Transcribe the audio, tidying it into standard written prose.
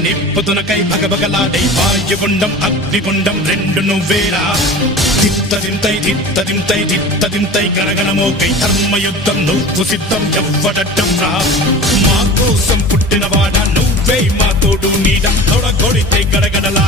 నిప్పుతునకై భగభగలాడై వాయుగుండం అగ్నిగుండం రెండు నువ్వేరా తిత్తదింతై గణగణమోకై ధర్మయుద్ధం నువ్వు సిద్ధం ఎవ్వడట్టం రా మా కోసం పుట్టినవాడా నువ్వే మా తోడు నీడ తొడగొడితే గడగడలా